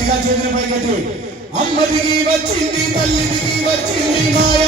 గట్టిగా చేతులు పైకెట్టి అమ్మ వచ్చింది తల్లి వచ్చింది మాయ